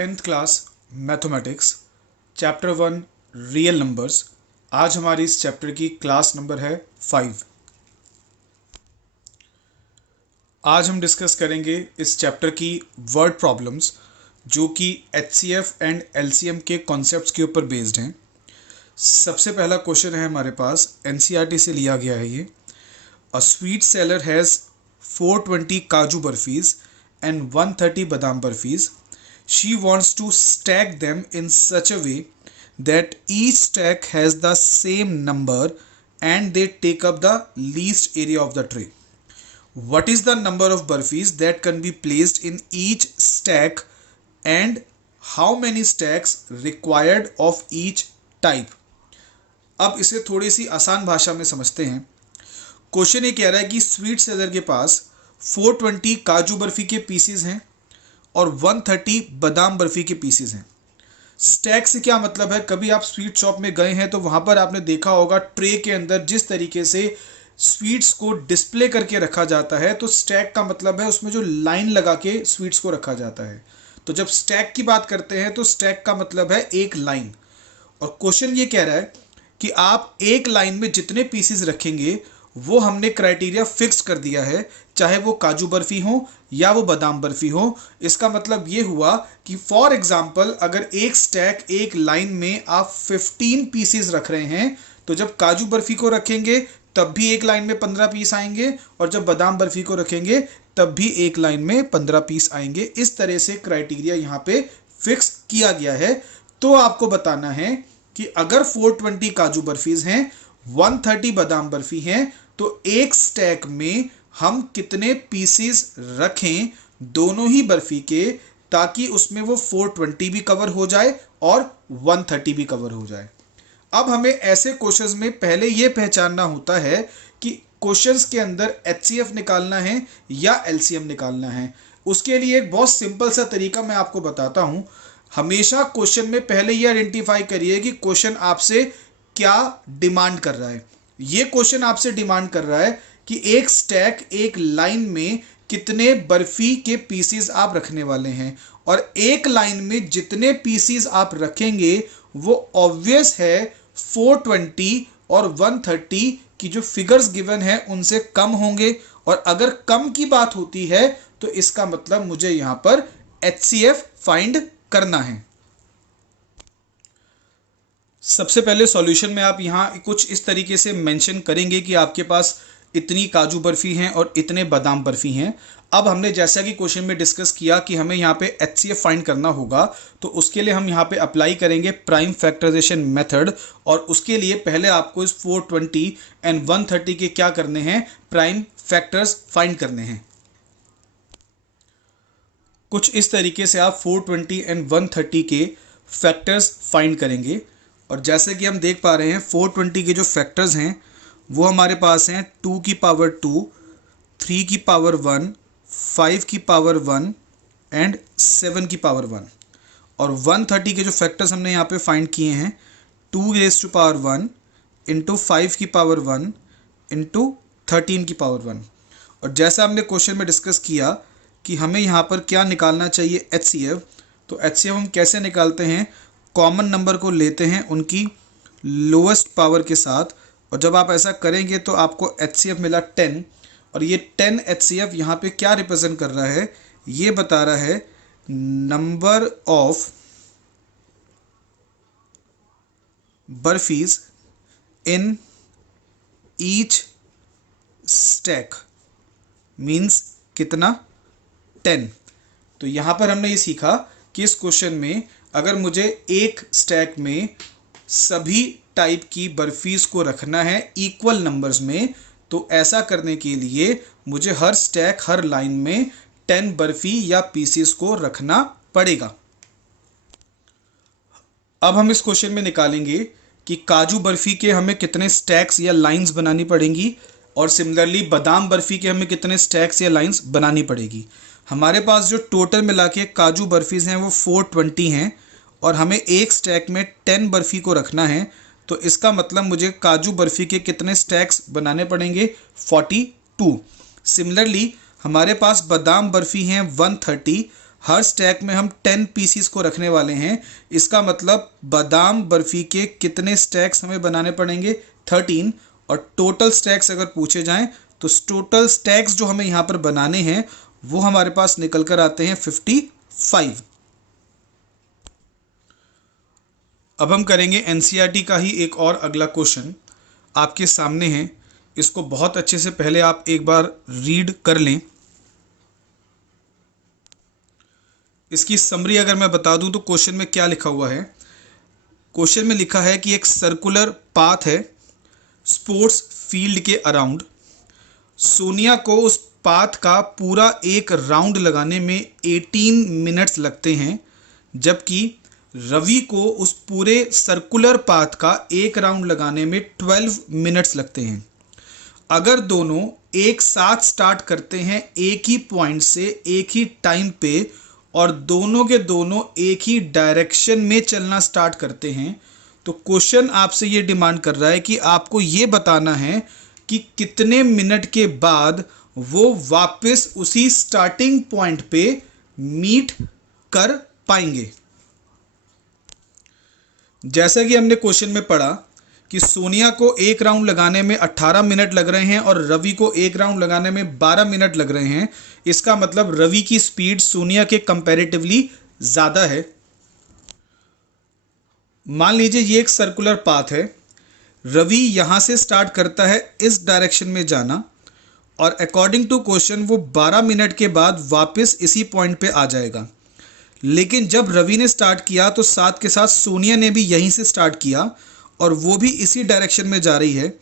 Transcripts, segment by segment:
10th class mathematics chapter 1 real numbers. आज हमारी इस चैप्टर की क्लास नंबर है 5। आज हम डिस्कस करेंगे इस चैप्टर की वर्ड प्रॉब्लम्स जो कि एचसीएफ एंड एलसीएम के कॉन्सेप्ट्स के ऊपर बेस्ड हैं। सबसे पहला क्वेश्चन है हमारे पास, एनसीईआरटी से लिया गया है ये। अ स्वीट सेलर हैज़ 420 काजू बर्फीज एंड 130 बादाम बर्फीज. She wants to stack them in such a way that each stack has the same number and they take up the least area of the tray. What is the number of burfis that can be placed in each stack and how many stacks required of each type? अब इसे थोड़ी सी आसान भाषा में समझते हैं। Question ये कह रहा है कि स्वीट सेलर के पास 420 काजू बर्फी के पीसीज हैं और 130 बादाम बर्फी के पीसेस हैं। स्टैक से क्या मतलब है, कभी आप स्वीट शॉप में गए हैं तो वहाँ पर आपने देखा होगा ट्रे के अंदर जिस तरीके से स्वीट्स को डिस्प्ले करके रखा जाता है, तो स्टैक का मतलब है उसमें जो लाइन लगा के स्वीट्स को रखा जाता है। तो जब स्टैक की बात करते हैं तो स्टैक का मतलब है एक लाइन। और क्वेश्चन ये कह रहा है कि आप एक लाइन में जितने पीसेस रखेंगे वो हमने क्राइटेरिया फिक्स कर दिया है, चाहे वो काजू बर्फी हो या वो बादाम बर्फी हो। इसका मतलब ये हुआ कि फॉर एग्जांपल अगर एक स्टैक एक लाइन में आप 15 पीसेस रख रहे हैं, तो जब काजू बर्फी को रखेंगे तब भी एक लाइन में 15 पीस आएंगे और जब बादाम बर्फी को रखेंगे तब भी एक लाइन में 15 पीस आएंगे। इस तरह से क्राइटेरिया यहाँ पे फिक्स किया गया है। तो आपको बताना है कि अगर 420 काजू बर्फीज हैं, 130 बादाम बर्फी हैं, तो एक स्टैक में हम कितने पीसेस रखें दोनों ही बर्फी के, ताकि उसमें वो 420 भी कवर हो जाए और 130 भी कवर हो जाए। अब हमें ऐसे क्वेश्चंस में पहले ये पहचानना होता है कि क्वेश्चंस के अंदर एचसीएफ निकालना है या एलसीएम निकालना है। उसके लिए एक बहुत सिंपल सा तरीका मैं आपको बताता हूं। हमेशा क्वेश्चन में पहले ये आइडेंटिफाई करिए कि क्वेश्चन आपसे क्या डिमांड कर रहा है। ये क्वेश्चन आपसे डिमांड कर रहा है कि एक स्टैक एक लाइन में कितने बर्फी के पीसेस आप रखने वाले हैं, और एक लाइन में जितने पीसेस आप रखेंगे वो ऑब्वियस है 420 और 130 की जो फिगर्स गिवन है उनसे कम होंगे। और अगर कम की बात होती है तो इसका मतलब मुझे यहां पर एचसीएफ फाइंड करना है। सबसे पहले सॉल्यूशन में आप यहाँ कुछ इस तरीके से मेंशन करेंगे कि आपके पास इतनी काजू बर्फी हैं और इतने बादाम बर्फी हैं। अब हमने जैसा कि क्वेश्चन में डिस्कस किया कि हमें यहाँ पे एचसीएफ फाइंड करना होगा, तो उसके लिए हम यहाँ पे अप्लाई करेंगे प्राइम फैक्टराइजेशन मेथड। और उसके लिए पहले आपको इस 420 एंड 130 के क्या करने हैं, प्राइम फैक्टर्स फाइंड करने हैं। कुछ इस तरीके से आप 420 एंड 130 के फैक्टर्स फाइंड करेंगे। और जैसे कि हम देख पा रहे हैं 420 के जो फैक्टर्स हैं वो हमारे पास हैं 2 की पावर 2, 3 की पावर 1, 5 की पावर 1 एंड 7 की पावर 1। और 130 के जो फैक्टर्स हमने यहाँ पे फाइंड किए हैं 2 रेज़ टू पावर 1 इंटू 5 की पावर 1 इंटू 13 की पावर 1। और जैसा हमने क्वेश्चन में डिस्कस किया कि हमें यहाँ पर क्या निकालना चाहिए एचसीएफ, तो एचसीएफ हम कैसे निकालते हैं, कॉमन नंबर को लेते हैं उनकी लोएस्ट पावर के साथ। और जब आप ऐसा करेंगे तो आपको एचसीएफ मिला 10। और ये 10 एचसीएफ यहाँ पे क्या रिप्रेजेंट कर रहा है, ये बता रहा है number of barfis in each stack, means कितना, 10। तो यहाँ पर हमने ये सीखा कि इस क्वेश्चन में अगर मुझे एक स्टैक में सभी टाइप की बर्फीज को रखना है इक्वल नंबर्स में, तो ऐसा करने के लिए मुझे हर स्टैक हर लाइन में 10 बर्फी या पीसेस को रखना पड़ेगा। अब हम इस क्वेश्चन में निकालेंगे कि काजू बर्फी के हमें कितने स्टैक्स या लाइंस बनानी पड़ेंगी, और सिमिलरली बादाम बर्फी के हमें कितने स्टैक्स या लाइंस बनानी पड़ेगी। हमारे पास जो टोटल मिला के काजू बर्फीज हैं वो 420 हैं और हमें एक स्टैक में 10 बर्फी को रखना है, तो इसका मतलब मुझे काजू बर्फी के कितने स्टैक्स बनाने पड़ेंगे, 42। सिमिलरली हमारे पास बादाम बर्फी हैं 130, हर स्टैक में हम 10 पीसीस को रखने वाले हैं। इसका मतलब बादाम बर्फी के कितने स्टैक्स हमें बनाने पड़ेंगे, 13। और टोटल स्टैक्स अगर पूछे जाएं तो टोटल स्टैक्स जो हमें यहाँ पर बनाने हैं वो हमारे पास निकल कर आते हैं 55। अब हम करेंगे एनसीईआरटी का ही एक और अगला क्वेश्चन आपके सामने है। इसको बहुत अच्छे से पहले आप एक बार रीड कर लें। इसकी समरी अगर मैं बता दूं तो क्वेश्चन में क्या लिखा हुआ है। क्वेश्चन में लिखा है कि एक सर्कुलर पाथ है स्पोर्ट्स फील्ड के अराउंड। सोनिया को उस पाथ का पूरा एक राउंड लगाने में 18 मिनट्स लगते हैं, जबकि रवि को उस पूरे सर्कुलर पाथ का एक राउंड लगाने में 12 मिनट्स लगते हैं। अगर दोनों एक साथ स्टार्ट करते हैं एक ही पॉइंट से एक ही टाइम पे और दोनों के दोनों एक ही डायरेक्शन में चलना स्टार्ट करते हैं, तो क्वेश्चन आपसे ये डिमांड कर रहा है कि आपको ये बताना है कि कितने मिनट के बाद वो वापस उसी स्टार्टिंग पॉइंट पे मीट कर पाएंगे। जैसा कि हमने क्वेश्चन में पढ़ा कि सोनिया को एक राउंड लगाने में 18 मिनट लग रहे हैं और रवि को एक राउंड लगाने में 12 मिनट लग रहे हैं। इसका मतलब रवि की स्पीड सोनिया के कंपैरेटिवली ज़्यादा है। मान लीजिए ये एक सर्कुलर पाथ है, रवि यहाँ से स्टार्ट करता है इस डायरेक्शन में जाना और अकॉर्डिंग टू क्वेश्चन वो 12 मिनट के बाद वापस इसी पॉइंट पे आ जाएगा। लेकिन जब रवि ने स्टार्ट किया तो साथ के साथ सोनिया ने भी यहीं से स्टार्ट किया और वो भी इसी डायरेक्शन में जा रही है।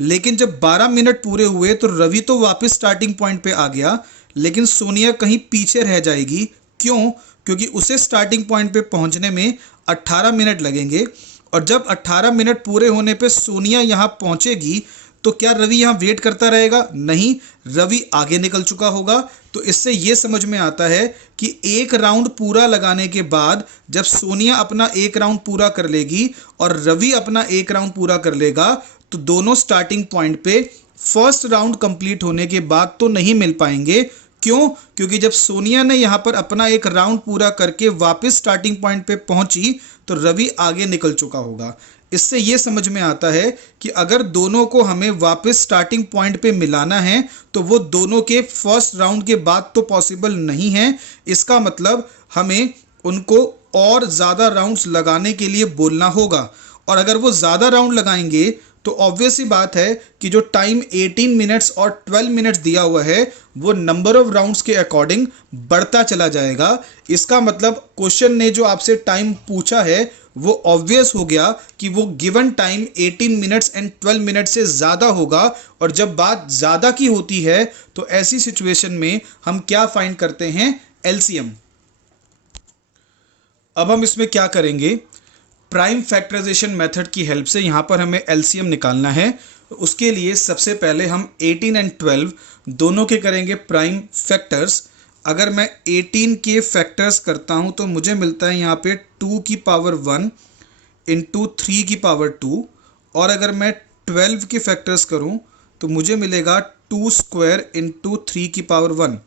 लेकिन जब 12 मिनट पूरे हुए तो रवि तो वापस स्टार्टिंग पॉइंट पे आ गया, लेकिन सोनिया कहीं पीछे रह जाएगी। क्यों? क्योंकि उसे स्टार्टिंग पॉइंट पे पहुंचने में 18 मिनट लगेंगे और जब 18 मिनट पूरे होने पे सोनिया यहाँ पहुंचेगी तो क्या रवि यहाँ वेट करता रहेगा? नहीं, रवि आगे निकल चुका होगा। तो इससे ये समझ में आता है कि एक राउंड पूरा लगाने के बाद जब सोनिया अपना एक राउंड पूरा कर लेगी और रवि अपना एक राउंड पूरा कर लेगा तो दोनों स्टार्टिंग पॉइंट पे फर्स्ट राउंड कंप्लीट होने के बाद तो नहीं मिल पाएंगे। क्यों? क्योंकि जब सोनिया ने यहाँ पर अपना एक राउंड पूरा करके वापस स्टार्टिंग पॉइंट पे पहुंची तो रवि आगे निकल चुका होगा। इससे ये समझ में आता है कि अगर दोनों को हमें वापस स्टार्टिंग पॉइंट पे मिलाना है तो वो दोनों के फर्स्ट राउंड के बाद तो पॉसिबल नहीं है। इसका मतलब हमें उनको और ज़्यादा राउंड्स लगाने के लिए बोलना होगा और अगर वो ज़्यादा राउंड लगाएंगे तो ऑब्वियस ही बात है कि जो टाइम 18 मिनट्स और 12 मिनट्स दिया हुआ है वो नंबर ऑफ राउंड्स के अकॉर्डिंग बढ़ता चला जाएगा। इसका मतलब क्वेश्चन ने जो आपसे टाइम पूछा है वो ऑब्वियस हो गया कि वो given time 18 minutes and 12 minutes से ज़्यादा होगा। और जब बात ज़्यादा की होती है तो ऐसी सिचुएशन में हम क्या फाइंड करते हैं? एलसीएम। अब हम इसमें क्या करेंगे? प्राइम फैक्टराइजेशन मेथड की हेल्प से यहाँ पर हमें एलसीएम निकालना है। उसके लिए सबसे पहले हम 18 एंड 12 दोनों के करेंगे प्राइम फैक्टर्स। अगर मैं 18 के फैक्टर्स करता हूँ तो मुझे मिलता है यहाँ पे 2 की पावर 1 इंटू 3 की पावर 2 और अगर मैं 12 के फैक्टर्स करूँ तो मुझे मिलेगा 2 स्क्वायर इंटू 3 की पावर 1।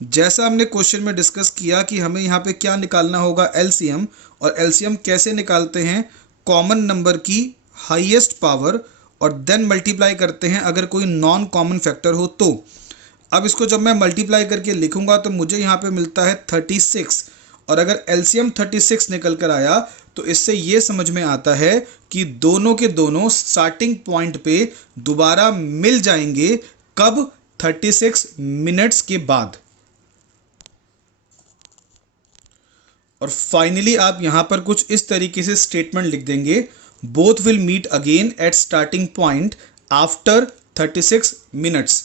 जैसा हमने क्वेश्चन में डिस्कस किया कि हमें यहाँ पे क्या निकालना होगा? एलसीएम। और एलसीएम कैसे निकालते हैं? कॉमन नंबर की हाईएस्ट पावर और देन मल्टीप्लाई करते हैं अगर कोई नॉन कॉमन फैक्टर हो तो। अब इसको जब मैं मल्टीप्लाई करके लिखूंगा तो मुझे यहाँ पे मिलता है 36 और अगर एलसीएम 36 निकल कर आया तो इससे ये समझ में आता है कि दोनों के दोनों स्टार्टिंग पॉइंट पे दोबारा मिल जाएंगे। कब? 36 मिनट्स के बाद। और फाइनली आप यहां पर कुछ इस तरीके से स्टेटमेंट लिख देंगे, both will meet again at starting point after 36 minutes.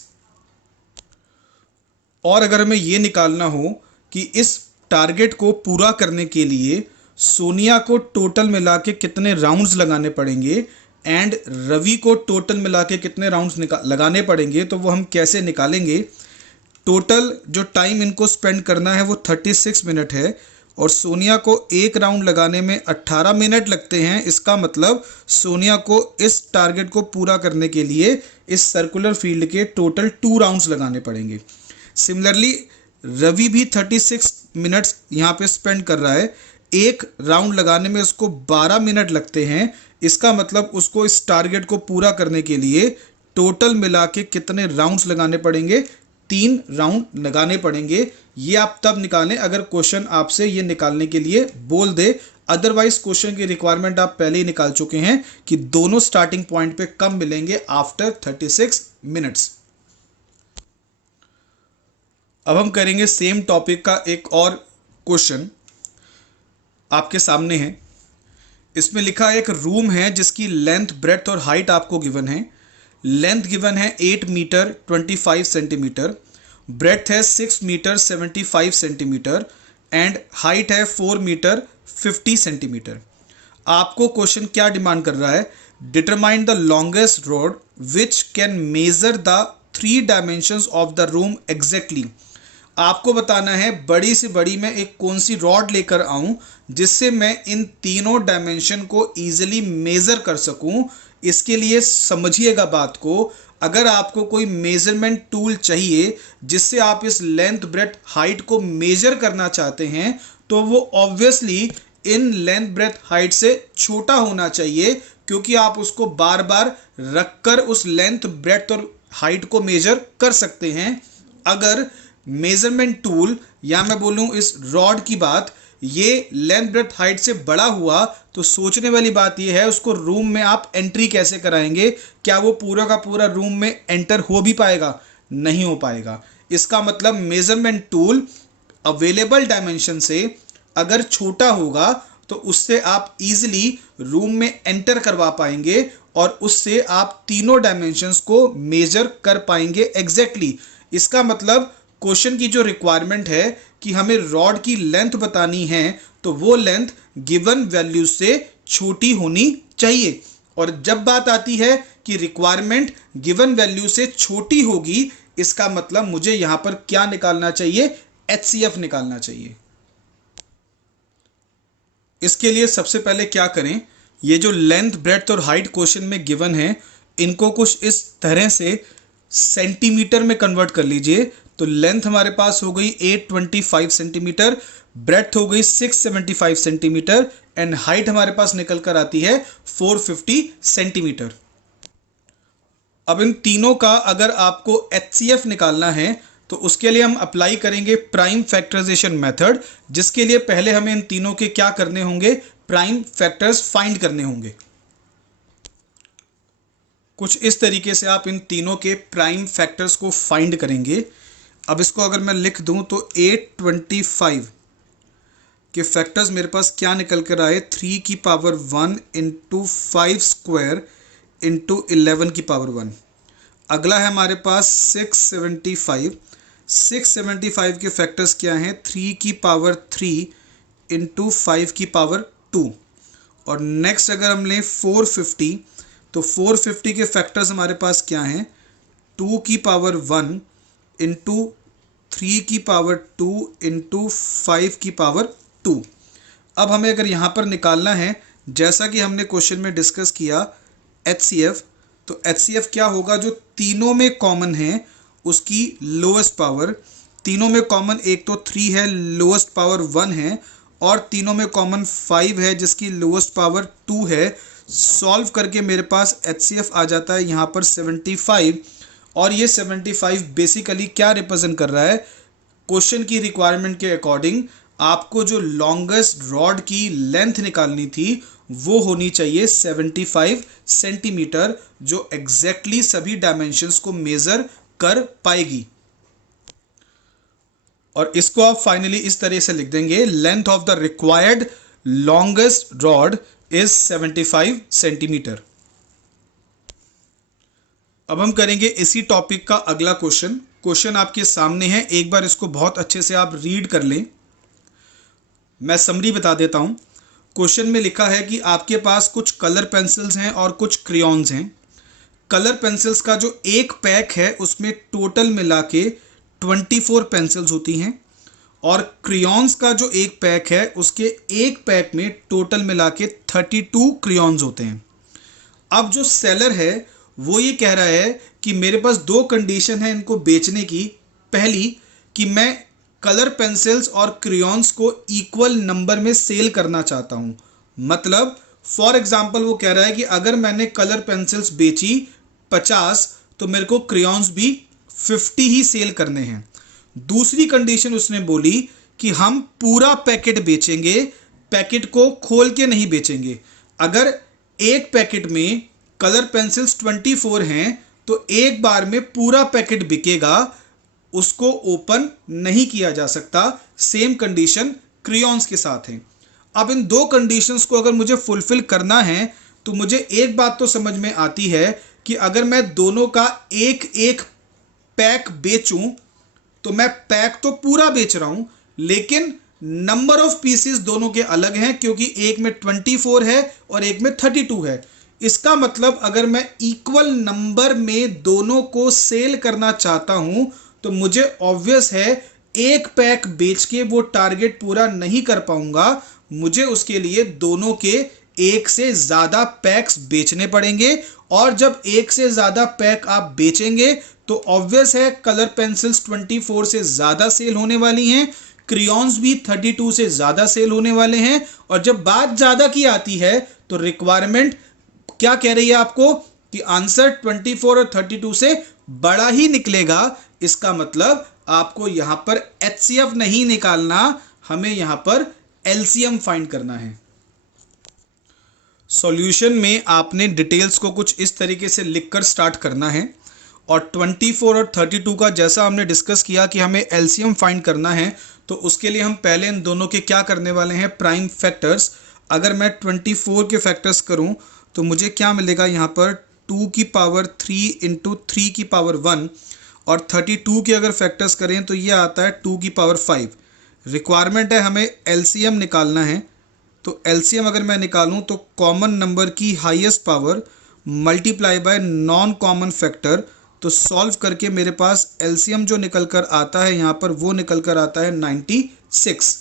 और अगर हमें यह निकालना हो कि इस टारगेट को पूरा करने के लिए सोनिया को टोटल मिला के कितने राउंड्स लगाने पड़ेंगे एंड रवि को टोटल मिला के कितने राउंड्स लगाने पड़ेंगे, तो वो हम कैसे निकालेंगे? टोटल जो टाइम इनको स्पेंड करना है वो 36 मिनट है और सोनिया को एक राउंड लगाने में 18 मिनट लगते हैं। इसका मतलब सोनिया को इस टारगेट को पूरा करने के लिए इस सर्कुलर फील्ड के टोटल 2 राउंड्स लगाने पड़ेंगे। सिमिलरली रवि भी 36 मिनट्स यहाँ पे स्पेंड कर रहा है, एक राउंड लगाने में उसको 12 मिनट लगते हैं। इसका मतलब उसको इस टारगेट को पूरा करने के लिए टोटल मिला के कितने राउंड्स लगाने पड़ेंगे? 3 राउंड लगाने पड़ेंगे। ये आप तब निकालें अगर क्वेश्चन आपसे ये निकालने के लिए बोल दे, अदरवाइज क्वेश्चन की रिक्वायरमेंट आप पहले ही निकाल चुके हैं कि दोनों स्टार्टिंग पॉइंट पे कब मिलेंगे, आफ्टर 36 मिनट्स। अब हम करेंगे सेम टॉपिक का एक और क्वेश्चन, आपके सामने है। इसमें लिखा है एक रूम है जिसकी लेंथ, ब्रेड्थ और हाइट आपको गिवन है। लेंथ गिवन है 8 मीटर 25 सेंटीमीटर, ब्रेड्थ है 6 मीटर 75 सेंटीमीटर एंड हाइट है 4 मीटर 50 सेंटीमीटर। आपको क्वेश्चन क्या डिमांड कर रहा है? Determine the longest road which can measure the 3 dimensions of the room exactly. आपको बताना है बड़ी से बड़ी मैं एक कौन सी रॉड लेकर आऊं जिससे मैं इन तीनों डायमेंशन को इजीली मेजर कर सकूं। इसके लिए समझिएगा बात को, अगर आपको कोई मेजरमेंट टूल चाहिए जिससे आप इस लेंथ, ब्रेड्थ, हाइट को मेजर करना चाहते हैं तो वो obviously in length, breadth, height से छोटा होना चाहिए, क्योंकि आप उसको बार बार रखकर उस लेंथ, ब्रेड्थ और हाइट को मेजर कर सकते हैं। अगर मेजरमेंट टूल या मैं बोलूं इस रॉड की बात, ये लेंथ, ब्रेड्थ, हाइट से बड़ा हुआ तो सोचने वाली बात ये है उसको रूम में आप एंट्री कैसे कराएंगे? क्या वो पूरा का पूरा रूम में एंटर हो भी पाएगा? नहीं हो पाएगा। इसका मतलब मेजरमेंट टूल अवेलेबल डायमेंशन से अगर छोटा होगा तो उससे आप इजीली रूम में एंटर करवा पाएंगे और उससे आप तीनों डायमेंशंस को मेजर कर पाएंगे एग्जैक्टली। इसका मतलब क्वेश्चन की जो रिक्वायरमेंट है कि हमें रॉड की लेंथ बतानी है तो वो लेंथ गिवन वैल्यू से छोटी होनी चाहिए। और जब बात आती है कि रिक्वायरमेंट गिवन वैल्यू से छोटी होगी, इसका मतलब मुझे यहां पर क्या निकालना चाहिए? HCF निकालना चाहिए। इसके लिए सबसे पहले क्या करें, ये जो लेंथ, ब्रेड्थ और हाइट क्वेश्चन में गिवन है इनको कुछ इस तरह से सेंटीमीटर में कन्वर्ट कर लीजिए। तो लेंथ हमारे पास हो गई 825 सेंटीमीटर, ब्रेड्थ हो गई 675 सेंटीमीटर एंड हाइट हमारे पास निकल कर आती है 450 सेंटीमीटर। अब इन तीनों का अगर आपको HCF निकालना है तो उसके लिए हम अप्लाई करेंगे प्राइम फैक्टराइजेशन मेथड, जिसके लिए पहले हमें इन तीनों के क्या करने होंगे? प्राइम फैक्टर्स फाइंड करने होंगे। कुछ इस तरीके से आप इन तीनों के प्राइम फैक्टर्स को फाइंड करेंगे। अब इसको अगर मैं लिख दूं तो 825 के फैक्टर्स मेरे पास क्या निकल कर आए? 3 की पावर 1 इंटू 5 स्क्वायर इंटू 11 की पावर 1। अगला है हमारे पास 675 के फैक्टर्स क्या हैं? 3 की पावर 3 इंटू 5 की पावर 2। और नेक्स्ट अगर हम लें 450 तो 450 के फैक्टर्स हमारे पास क्या हैं? 2 की पावर 1 इंटू 3 की पावर 2 इंटू 5 की पावर 2। अब हमें अगर यहाँ पर निकालना है, जैसा कि हमने क्वेश्चन में डिस्कस किया, HCF, तो HCF क्या होगा? जो तीनों में कॉमन है उसकी लोएस्ट पावर। तीनों में कॉमन एक तो 3 है, लोएस्ट पावर 1 है, और तीनों में कॉमन 5 है जिसकी लोएस्ट पावर 2 है। सॉल्व करके मेरे पास HCF आ जाता है यहाँ पर 75। और ये 75 बेसिकली क्या रिप्रेजेंट कर रहा है? क्वेश्चन की रिक्वायरमेंट के अकॉर्डिंग आपको जो लॉन्गेस्ट रॉड की लेंथ निकालनी थी वो होनी चाहिए 75 सेंटीमीटर, जो एग्जैक्टली सभी डायमेंशंस को मेजर कर पाएगी। और इसको आप फाइनली इस तरह से लिख देंगे, length of the required longest rod is 75 centimetre. अब हम करेंगे इसी टॉपिक का अगला क्वेश्चन। क्वेश्चन आपके सामने है, एक बार इसको बहुत अच्छे से आप रीड कर लें। मैं समरी बता देता हूं। क्वेश्चन में लिखा है कि आपके पास कुछ कलर पेंसिल्स हैं और कुछ क्रेयॉन्स हैं। कलर पेंसिल्स का जो एक पैक है उसमें टोटल मिला के 24 पेंसिल्स होती हैं, और क्रेयॉन्स का जो एक पैक है उसके एक पैक में टोटल मिला के 32 क्रेयॉन्स होते हैं। अब जो सेलर है वो ये कह रहा है कि मेरे पास दो कंडीशन है इनको बेचने की। पहली कि मैं कलर पेंसिल्स और क्रेयॉन्स को इक्वल नंबर में सेल करना चाहता हूं। मतलब फॉर एग्जाम्पल वो कह रहा है कि अगर मैंने कलर पेंसिल्स बेची 50 तो मेरे को क्रेयॉन्स भी 50 ही सेल करने हैं। दूसरी कंडीशन उसने बोली कि हम पूरा पैकेट बेचेंगे, पैकेट को खोल के नहीं बेचेंगे। अगर एक पैकेट में कलर पेंसिल्स 24 हैं तो एक बार में पूरा पैकेट बिकेगा, उसको ओपन नहीं किया जा सकता। सेम कंडीशन क्रेयॉन्स के साथ है। अब इन दो कंडीशंस को अगर मुझे फुलफिल करना है तो मुझे एक बात तो समझ में आती है कि अगर मैं दोनों का एक एक पैक बेचूं तो मैं पैक तो पूरा बेच रहा हूं, लेकिन नंबर ऑफ पीसेस दोनों के अलग हैं, क्योंकि एक में 24 है और एक में 32 है। इसका मतलब अगर मैं इक्वल नंबर में दोनों को सेल करना चाहता हूं तो मुझे ऑब्वियस है एक पैक बेच के वो टारगेट पूरा नहीं कर पाऊंगा। मुझे उसके लिए दोनों के एक से ज्यादा पैक्स बेचने पड़ेंगे, और जब एक से ज्यादा पैक आप बेचेंगे तो ऑब्वियस है कलर पेंसिल्स 24 से ज्यादा सेल होने वाली हैं, क्रेयॉन्स भी 32 से ज्यादा सेल होने वाले हैं। और जब बात ज्यादा की आती है तो रिक्वायरमेंट क्या कह रही है आपको कि आंसर 24 और 32 से बड़ा ही निकलेगा। इसका मतलब आपको यहां पर एचसीएफ नहीं निकालना, हमें यहां पर एलसीएम फाइंड करना है। सॉल्यूशन में आपने डिटेल्स को कुछ इस तरीके से लिखकर स्टार्ट करना है, और 24 और 32 का जैसा हमने डिस्कस किया कि हमें एलसीएम फाइंड करना है, तो उसके लिए हम पहले इन दोनों के क्या करने वाले हैं, प्राइम फैक्टर्स। अगर मैं 24 के फैक्टर्स करूं तो मुझे क्या मिलेगा, यहाँ पर 2 की पावर 3 इंटू 3 की पावर 1, और 32 के अगर फैक्टर्स करें तो ये आता है 2 की पावर 5। रिक्वायरमेंट है हमें एलसीएम निकालना है। तो एलसीएम अगर मैं निकालूं तो कॉमन नंबर की highest power multiply by non common factor, तो सॉल्व करके मेरे पास एलसीएम जो निकल कर आता है यहाँ पर वो निकल कर आता है 96।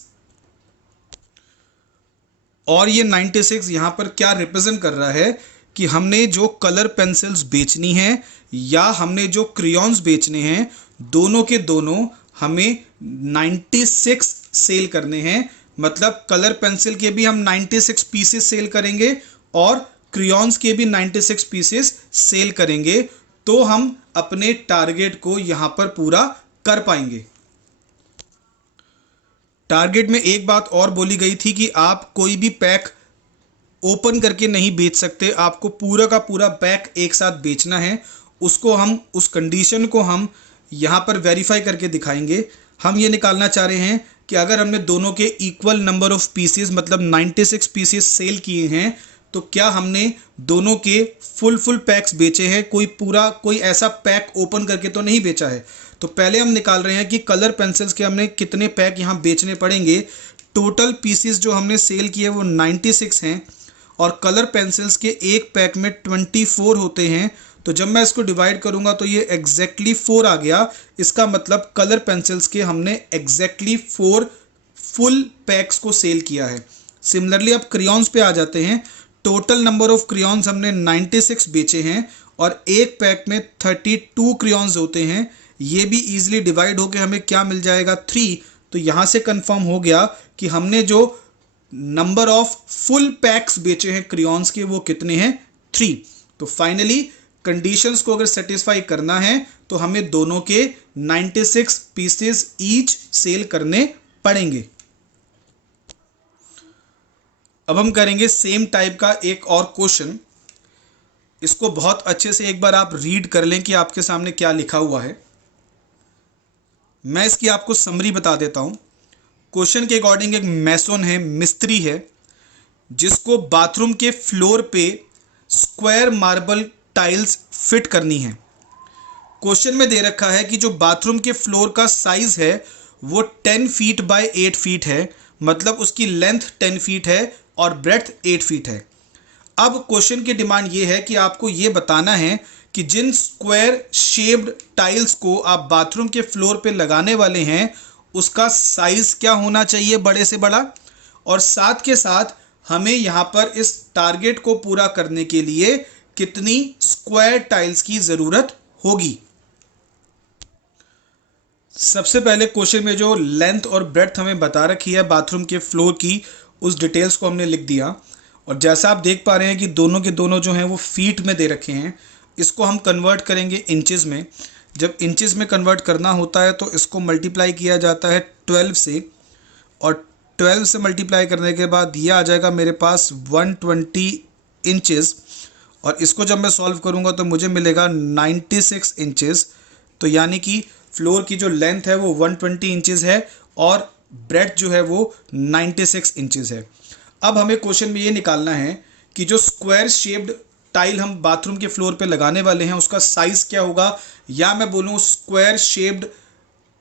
और ये 96 यहाँ पर क्या रिप्रेजेंट कर रहा है कि हमने जो कलर पेंसिल्स बेचनी है या हमने जो क्रेयॉन्स बेचने हैं, दोनों के दोनों हमें 96 सेल करने हैं। मतलब कलर पेंसिल के भी हम 96 पीसेस सेल करेंगे और क्रेयॉन्स के भी 96 पीसेस सेल करेंगे, तो हम अपने टारगेट को यहां पर पूरा कर पाएंगे। टारगेट में एक बात और बोली गई थी कि आप कोई भी पैक ओपन करके नहीं बेच सकते, आपको पूरा का पूरा पैक एक साथ बेचना है। उसको हम, उस कंडीशन को हम यहाँ पर वेरीफाई करके दिखाएंगे। हम ये निकालना चाह रहे हैं कि अगर हमने दोनों के इक्वल नंबर ऑफ पीसेस मतलब 96 पीसेस सेल किए हैं तो क्या हमने दोनों के फुल पैक्स बेचे हैं, कोई ऐसा पैक ओपन करके तो नहीं बेचा है। तो पहले हम निकाल रहे हैं कि कलर पेंसिल्स के हमने कितने पैक यहाँ बेचने पड़ेंगे। टोटल पीसेस जो हमने सेल किए वो 96 हैं, और कलर पेंसिल्स के एक पैक में 24 होते हैं। तो जब मैं इसको डिवाइड करूंगा तो ये एग्जैक्टली 4 आ गया। इसका मतलब कलर पेंसिल्स के हमने एग्जैक्टली 4 फुल पैक्स को सेल किया है। सिमिलरली अब क्रेयॉन्स पे आ जाते हैं। टोटल नंबर ऑफ क्रेयॉन्स हमने 96 बेचे हैं, और एक पैक में 32 क्रेयॉन्स होते हैं। ये भी इजीली डिवाइड होकर हमें क्या मिल जाएगा, 3। तो यहाँ से कंफर्म हो गया कि हमने जो नंबर ऑफ फुल पैक्स बेचे हैं क्रेयॉन्स के वो कितने हैं, 3। तो फाइनली कंडीशंस को अगर सेटिस्फाई करना है तो हमें दोनों के 96 पीसेस ईच सेल करने पड़ेंगे। अब हम करेंगे सेम टाइप का एक और क्वेश्चन। इसको बहुत अच्छे से एक बार आप रीड कर लें कि आपके सामने क्या लिखा हुआ है। मैं इसकी आपको समरी बता देता हूं। क्वेश्चन के अकॉर्डिंग एक मैसन है, मिस्त्री है, जिसको बाथरूम के फ्लोर पे स्क्वायर मार्बल टाइल्स फिट करनी है। क्वेश्चन में दे रखा है कि जो बाथरूम के फ्लोर का साइज है वो 10 फीट बाय 8 फीट है, मतलब उसकी लेंथ 10 फीट है और ब्रेड्थ 8 फीट है। अब क्वेश्चन की डिमांड ये है कि आपको ये बताना है कि जिन स्क्वायर शेप्ड टाइल्स को आप बाथरूम के फ्लोर पे लगाने वाले हैं उसका साइज क्या होना चाहिए, बड़े से बड़ा, और साथ के साथ हमें यहाँ पर इस टारगेट को पूरा करने के लिए कितनी स्क्वायर टाइल्स की ज़रूरत होगी। सबसे पहले क्वेश्चन में जो लेंथ और ब्रेड्थ हमें बता रखी है बाथरूम के फ्लोर की, उस डिटेल्स को हमने लिख दिया। और जैसा आप देख पा रहे हैं कि दोनों के दोनों जो हैं वो फीट में दे रखे हैं। इसको हम कन्वर्ट करेंगे इंचेस में। जब इंचेस में कन्वर्ट करना होता है तो इसको मल्टीप्लाई किया जाता है 12 से, और 12 से मल्टीप्लाई करने के बाद ये आ जाएगा मेरे पास 120 इंचेस। और इसको जब मैं सॉल्व करूँगा तो मुझे मिलेगा 96 इंचेस। तो यानी कि फ्लोर की जो लेंथ है वो 120 इंचेस है और ब्रेड्थ जो है वो 96 इंचेस है। अब हमें क्वेश्चन में ये निकालना है कि जो स्क्वायर शेप्ड टाइल हम बाथरूम के फ्लोर पे लगाने वाले हैं उसका साइज क्या होगा, या मैं बोलूँ स्क्वायर शेप्ड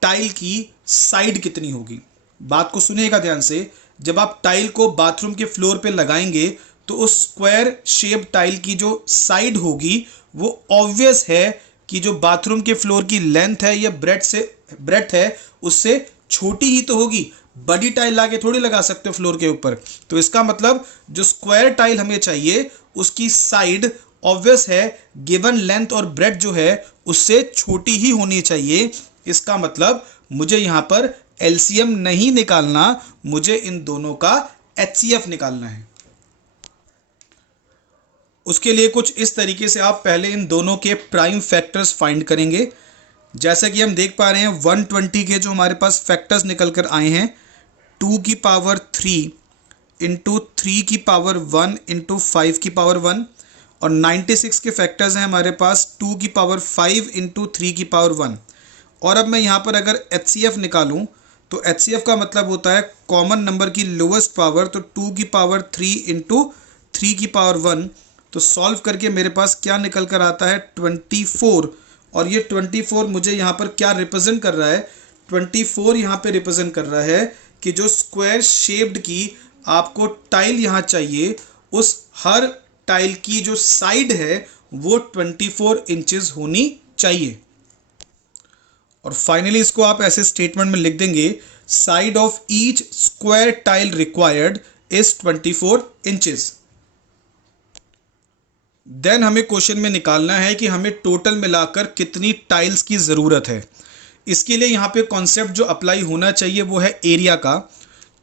टाइल की साइड कितनी होगी। बात को सुनिएगा ध्यान से। जब आप टाइल को बाथरूम के फ्लोर पे लगाएंगे तो उस स्क्वायर शेप टाइल की जो साइड होगी वो ऑब्वियस है कि जो बाथरूम के फ्लोर की लेंथ है या ब्रेड्थ है उससे छोटी ही तो होगी। बड़ी टाइल लाके थोड़ी लगा सकते हो फ्लोर के ऊपर। तो इसका मतलब जो स्क्वायर टाइल हमें चाहिए उसकी साइड ऑब्वियस है गिवन लेंथ और ब्रेड्थ जो है उससे छोटी ही होनी चाहिए। इसका मतलब मुझे यहाँ पर एलसीएम नहीं निकालना, मुझे इन दोनों का एचसीएफ निकालना है। उसके लिए कुछ इस तरीके से आप पहले इन दोनों के प्राइम फैक्टर्स फाइंड करेंगे। जैसा कि हम देख पा रहे हैं 120 के जो हमारे पास फैक्टर्स निकल कर आए हैं 2 की पावर 3 इंटू 3 की पावर 1 इंटू 5 की पावर 1, और 96 के फैक्टर्स हैं हमारे पास 2 की पावर 5 इंटू 3 की पावर 1। और अब मैं यहाँ पर अगर एचसीएफ निकालूं तो एचसीएफ का मतलब होता है कॉमन नंबर की लोवेस्ट पावर, तो 2 की पावर 3 इंटू 3 की पावर 1। तो सॉल्व करके मेरे पास क्या निकल कर आता है 24। और ये 24 मुझे यहाँ पर क्या रिप्रेजेंट कर रहा है, 24 यहाँ पे रिप्रेजेंट कर रहा है कि जो स्क्वायर शेप्ड की आपको टाइल यहाँ चाहिए उस हर टाइल की जो साइड है वो 24 इंचेस होनी चाहिए। और फाइनली इसको आप ऐसे स्टेटमेंट में लिख देंगे side of each square tile required is 24 inches. Then हमें क्वेश्चन में निकालना है कि हमें टोटल मिलाकर कितनी टाइल्स की ज़रूरत है। इसके लिए यहाँ पे कॉन्सेप्ट जो अप्लाई होना चाहिए वो है एरिया का।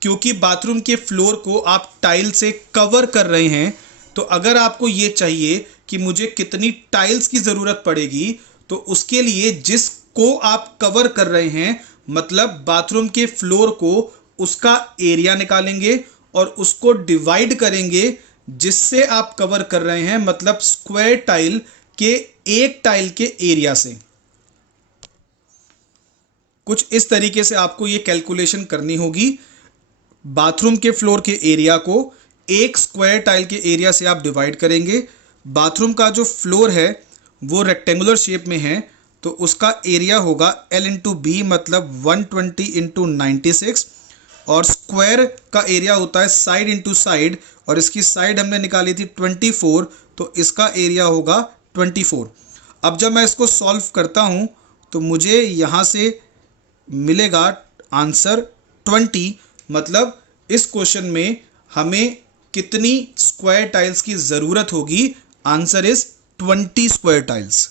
क्योंकि बाथरूम के फ्लोर को आप टाइल से कवर कर रहे हैं, तो अगर आपको ये चाहिए कि मुझे कितनी टाइल्स की ज़रूरत पड़ेगी तो उसके लिए जिसको आप कवर कर रहे हैं मतलब बाथरूम के फ्लोर को, उसका एरिया निकालेंगे और उसको डिवाइड करेंगे जिससे आप कवर कर रहे हैं मतलब स्क्वायर टाइल के एक टाइल के एरिया से। कुछ इस तरीके से आपको ये कैलकुलेशन करनी होगी। बाथरूम के फ्लोर के एरिया को एक स्क्वायर टाइल के एरिया से आप डिवाइड करेंगे। बाथरूम का जो फ्लोर है वो रेक्टेंगुलर शेप में है तो उसका एरिया होगा L इंटू बी मतलब 120 इंटू 96, और स्क्वायर का एरिया होता है साइड इंटू साइड, और इसकी साइड हमने निकाली थी 24 तो इसका एरिया होगा 24। अब जब मैं इसको सॉल्व करता हूँ तो मुझे यहाँ से मिलेगा आंसर 20। मतलब इस क्वेश्चन में हमें कितनी स्क्वायर टाइल्स की ज़रूरत होगी, आंसर इज 20 स्क्वायर टाइल्स।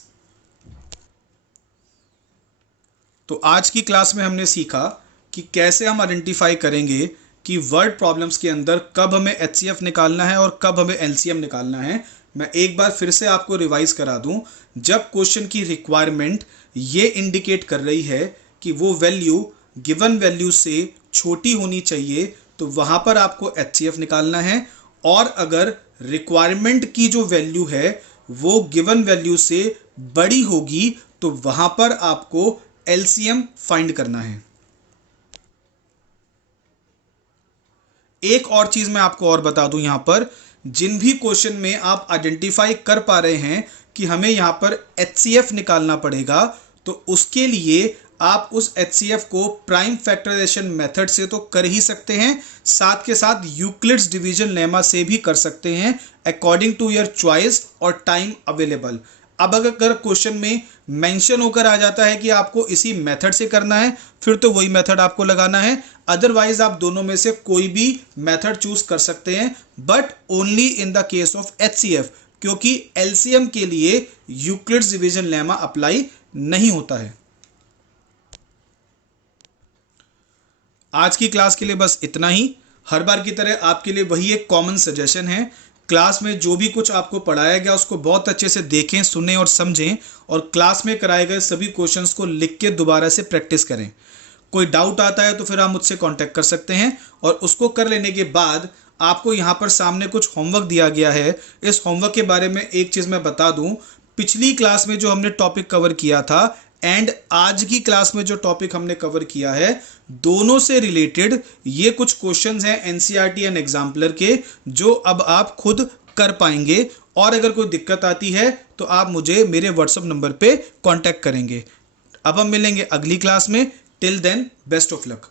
तो आज की क्लास में हमने सीखा कि कैसे हम आइडेंटिफाई करेंगे कि वर्ड प्रॉब्लम्स के अंदर कब हमें एचसीएफ निकालना है और कब हमें एलसीएम निकालना है। मैं एक बार फिर से आपको रिवाइज करा दूं। जब क्वेश्चन की रिक्वायरमेंट ये इंडिकेट कर रही है कि वो वैल्यू गिवन वैल्यू से छोटी होनी चाहिए तो वहाँ पर आपको एचसीएफ निकालना है, और अगर रिक्वायरमेंट की जो वैल्यू है वो गिवन वैल्यू से बड़ी होगी तो वहाँ पर आपको एलसीएम फाइंड करना है। एक और चीज मैं आपको और बता दूं, यहां पर जिन भी क्वेश्चन में आप आइडेंटिफाई कर पा रहे हैं कि हमें यहां पर एचसीएफ निकालना पड़ेगा तो उसके लिए आप उस एचसीएफ को प्राइम फैक्टराइजेशन मेथड से तो कर ही सकते हैं, साथ के साथ यूक्लिड्स डिवीजन लेमा से भी कर सकते हैं अकॉर्डिंग टू योर चॉइस और टाइम अवेलेबल। अब अगर क्वेश्चन में मेंशन होकर आ जाता है कि आपको इसी मेथड से करना है फिर तो वही मेथड आपको लगाना है, अदरवाइज आप दोनों में से कोई भी मेथड चूज कर सकते हैं, but only in the case of HCF, क्योंकि एलसीएम के लिए यूक्लिड्स डिवीजन लेमा अप्लाई नहीं होता है। आज की क्लास के लिए बस इतना ही। हर बार की तरह आपके लिए वही एक कॉमन सजेशन है, क्लास में जो भी कुछ आपको पढ़ाया गया उसको बहुत अच्छे से देखें, सुनें और समझें, और क्लास में कराए गए सभी क्वेश्चंस को लिख के दोबारा से प्रैक्टिस करें। कोई डाउट आता है तो फिर आप मुझसे कांटेक्ट कर सकते हैं, और उसको कर लेने के बाद आपको यहाँ पर सामने कुछ होमवर्क दिया गया है। इस होमवर्क के बारे में एक चीज़ मैं बता दूं, पिछली क्लास में जो हमने टॉपिक कवर किया था एंड आज की क्लास में जो टॉपिक हमने कवर किया है, दोनों से रिलेटेड ये कुछ क्वेश्चंस हैं एनसीईआरटी एंड एग्जाम्पलर के, जो अब आप खुद कर पाएंगे। और अगर कोई दिक्कत आती है तो आप मुझे मेरे व्हाट्सएप नंबर पे कांटेक्ट करेंगे। अब हम मिलेंगे अगली क्लास में। Till then best of luck.